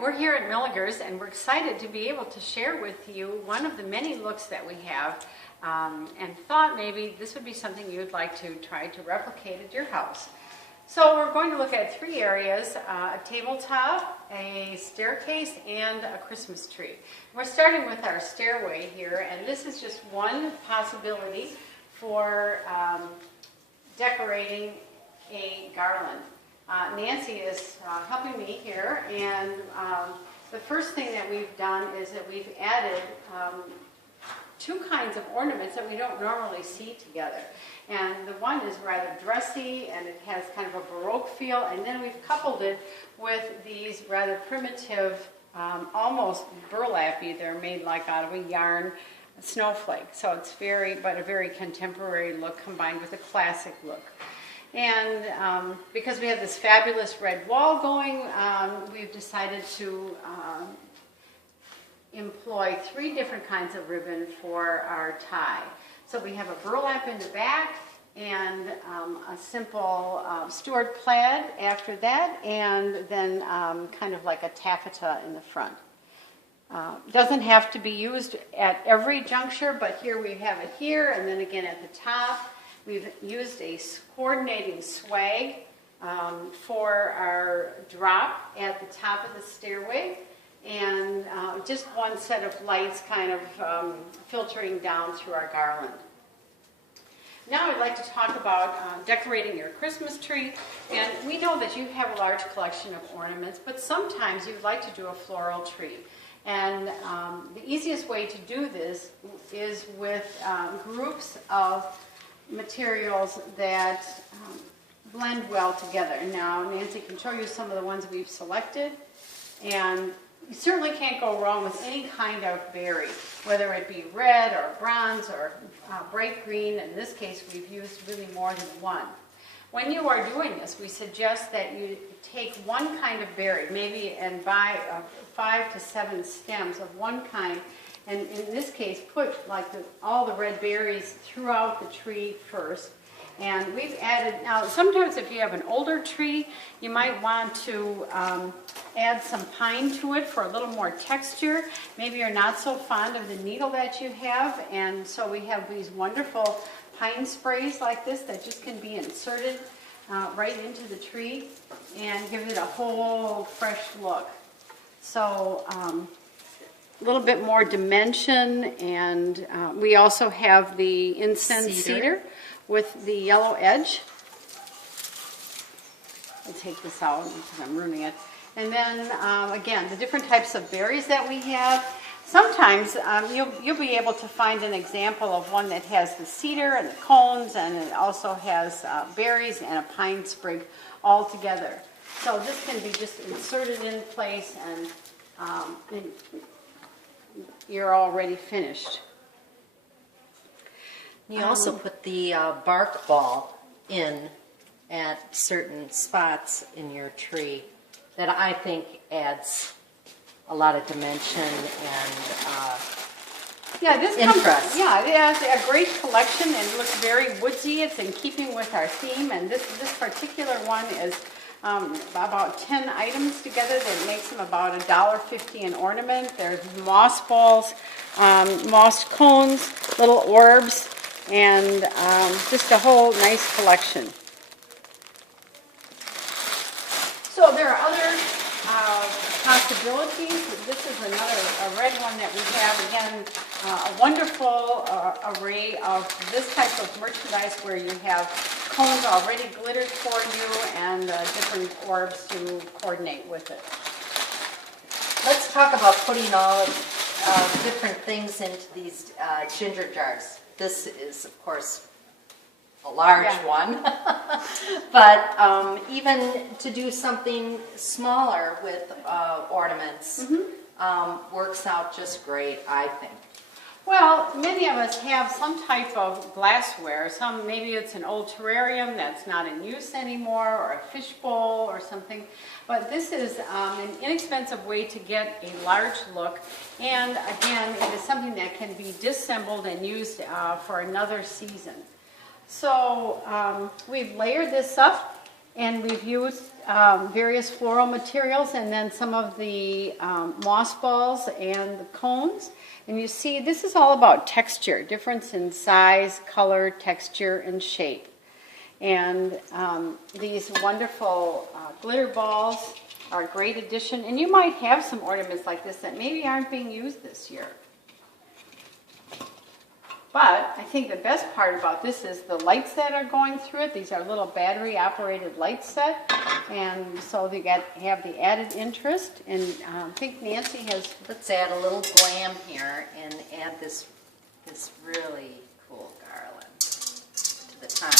we're here at Milaegers, and we're excited to be able to share with you one of the many looks that we have, and thought maybe this would be something you'd like to try to replicate at your house. So we're going to look at three areas: a tabletop, a staircase, and a Christmas tree. We're starting with our stairway here, and this is just one possibility for decorating a garland. Nancy is helping me here, and the first thing that we've done is that we've added two kinds of ornaments that we don't normally see together. And the one is rather dressy, and it has kind of a Baroque feel, and then we've coupled it with these rather primitive, almost burlappy. They're made like out of a yarn snowflake. So it's a very contemporary look combined with a classic look. And because we have this fabulous red wall going, we've decided to employ three different kinds of ribbon for our tie. So we have a burlap in the back, and a simple Stuart plaid after that, and then kind of like a taffeta in the front. Doesn't have to be used at every juncture, but here we have it here, and then again at the top. We've used a coordinating swag for our drop at the top of the stairway, and just one set of lights kind of filtering down through our garland. Now I'd like to talk about decorating your Christmas tree. And we know that you have a large collection of ornaments, but sometimes you'd like to do a floral tree. And the easiest way to do this is with groups of materials that blend well together. Now Nancy can show you some of the ones we've selected, and you certainly can't go wrong with any kind of berry, whether it be red or bronze or bright green. In this case, we've used really more than one. When you are doing this, we suggest that you take one kind of berry, maybe, and buy 5 to 7 stems of one kind, and in this case, put like all the red berries throughout the tree first. And we've added, now sometimes if you have an older tree, you might want to add some pine to it for a little more texture. Maybe you're not so fond of the needle that you have, and so we have these wonderful pine sprays like this that just can be inserted right into the tree and give it a whole fresh look. So a little bit more dimension, and we also have the incense cedar with the yellow edge. I'll take this out because I'm ruining it. And then again, the different types of berries that we have. Sometimes you'll be able to find an example of one that has the cedar and the cones, and it also has berries and a pine sprig all together. So this can be just inserted in place, and you're already finished. You also put the bark ball in at certain spots in your tree that I think adds a lot of dimension and interest. It has a great collection and it looks very woodsy. It's in keeping with our theme, and this particular one is about 10 items together that makes them about $1.50 an ornament. There's moss balls, moss cones, little orbs, and just a whole nice collection. So there are other possibilities. This is a red one that we have. Again, a wonderful array of this type of merchandise where you have cones already glittered for you and different orbs to coordinate with it. Let's talk about putting all different things into these ginger jars. This is, of course, a large one, but even to do something smaller with ornaments works out just great, I think. Well, many of us have some type of glassware. Maybe it's an old terrarium that's not in use anymore, or a fishbowl or something. But this is an inexpensive way to get a large look. And again, it is something that can be disassembled and used for another season. So we've layered this up, and we've used various floral materials and then some of the moss balls and the cones. And you see, this is all about texture, difference in size, color, texture, and shape. And these wonderful glitter balls are a great addition. And you might have some ornaments like this that maybe aren't being used this year. But I think the best part about this is the lights that are going through it. These are little battery operated light set, and so they have the added interest. And I think Nancy has. Let's add a little glam here and add this really cool garland to the top,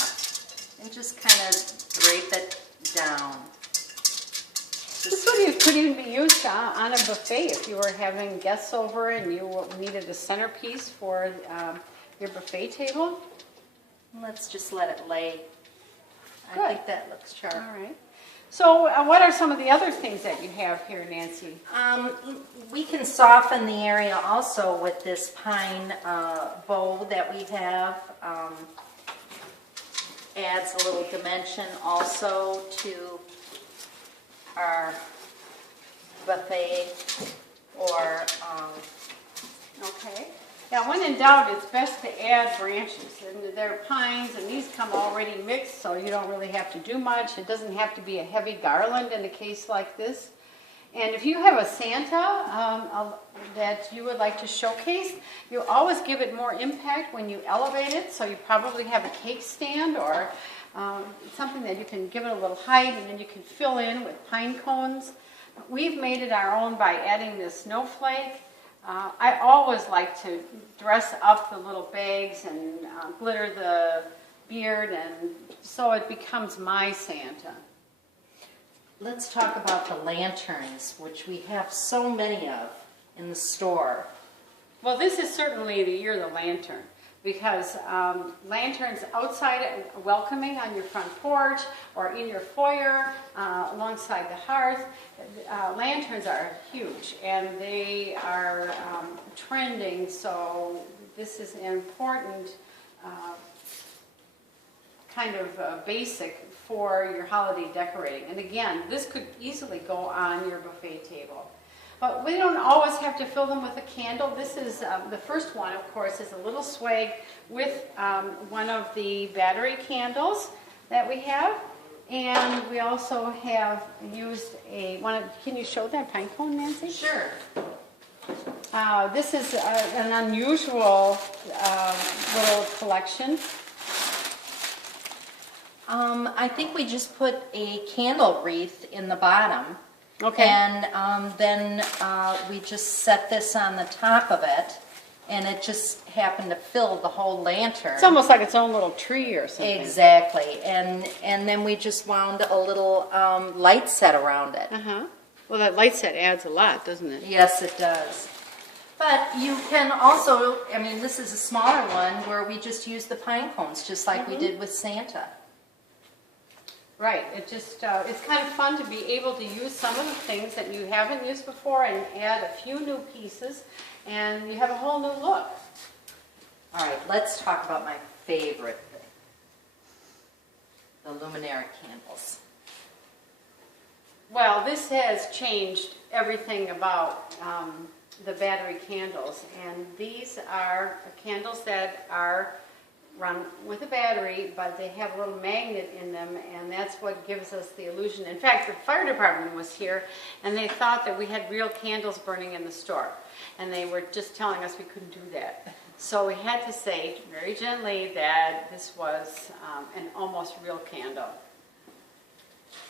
and just kind of drape it down. This could even be used on a buffet if you were having guests over and you needed a centerpiece for your buffet table. Let's just let it lay. Good. I think that looks sharp. All right. So what are some of the other things that you have here, Nancy? We can soften the area also with this pine bow that we have. Adds a little dimension also to our buffet or Okay. Yeah, when in doubt, it's best to add branches. And they're pines, and these come already mixed, so you don't really have to do much. It doesn't have to be a heavy garland in a case like this. And if you have a Santa that you would like to showcase, you always give it more impact when you elevate it. So you probably have a cake stand or something that you can give it a little height, and then you can fill in with pine cones. We've made it our own by adding this snowflake. I always like to dress up the little bags and glitter the beard, and so it becomes my Santa. let's talk about the lanterns, which we have so many of in the store. Well, this is certainly the year of the lantern, because lanterns outside welcoming on your front porch or in your foyer alongside the hearth, lanterns are huge and they are trending, so this is an important kind of basic for your holiday decorating. And again, this could easily go on your buffet table. But we don't always have to fill them with a candle. This is, the first one, of course, is a little swag with one of the battery candles that we have. And we also have used can you show that pine cone, Nancy? Sure. This is an unusual little collection. I think we just put a candle wreath in the bottom. Okay. And then we just set this on the top of it, and it just happened to fill the whole lantern. It's almost like its own little tree or something. Exactly. And then we just wound a little light set around it. Uh-huh. Well, that light set adds a lot, doesn't it? Yes, it does. But you can also, I mean, this is a smaller one where we just use the pine cones, just like we did with Santa. Right. It just, it's kind of fun to be able to use some of the things that you haven't used before and add a few new pieces, and you have a whole new look. All right, let's talk about my favorite thing, the luminary candles. Well, this has changed everything about the battery candles, and these are candles that are run with a battery, but they have a little magnet in them, and that's what gives us the illusion. In fact, the fire department was here, and they thought that we had real candles burning in the store, and they were just telling us we couldn't do that. So we had to say very gently that this was an almost real candle.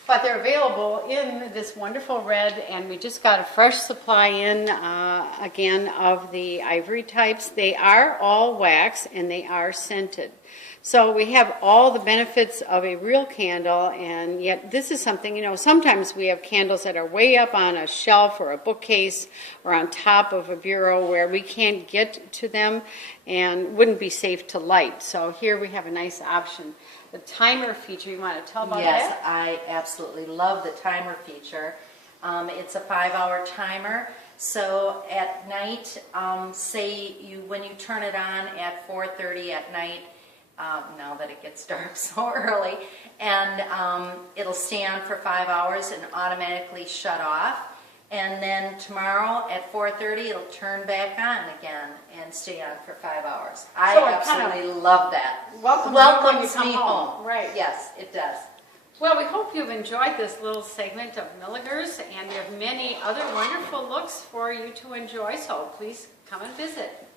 But they're available in this wonderful red, and we just got a fresh supply in, again, of the ivory types. They are all wax, and they are scented. So we have all the benefits of a real candle, and yet this is something, you know, sometimes we have candles that are way up on a shelf or a bookcase or on top of a bureau where we can't get to them and wouldn't be safe to light. So here we have a nice option. The timer feature, you want to tell about that? Yes, I absolutely love the timer feature. It's a 5-hour timer. So at night, say when you turn it on at 4:30 at night, now that it gets dark so early. And it'll stay on for 5 hours and automatically shut off. And then tomorrow at 4:30, it'll turn back on again and stay on for 5 hours. I So it kind of absolutely love that. welcomes you when you Welcomes come me home. home. Right. Yes, it does. Well, we hope you've enjoyed this little segment of Milaegers, and we have many other wonderful looks for you to enjoy, so please come and visit.